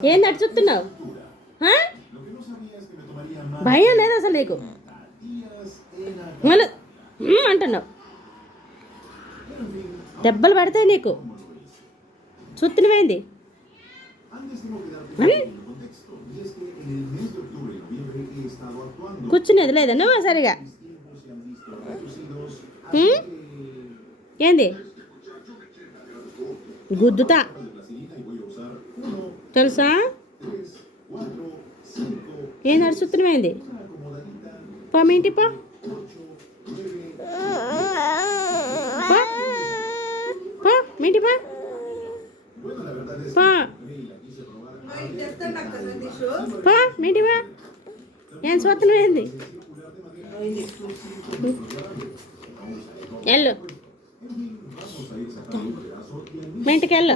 ఏంది అటు చూస్తున్నావు? భయం లేదు అసలు నీకు? మళ్ళీ అంటున్నావు. దెబ్బలు పడతాయి నీకు. చూస్తున్నావేంది? కూర్చునేది లేదా నువ్వు సరిగా? ఏంది గుద్దుతా తెలుసా? ఏం నడుచుతున్నావేంది? పా మీ ఇంటి పా. మీ ఇంటి పా పా పా మీ ఇంటి పా. ఏం చూస్తున్నావేంది? వెళ్ళు మీ ఇంటికి వెళ్ళు.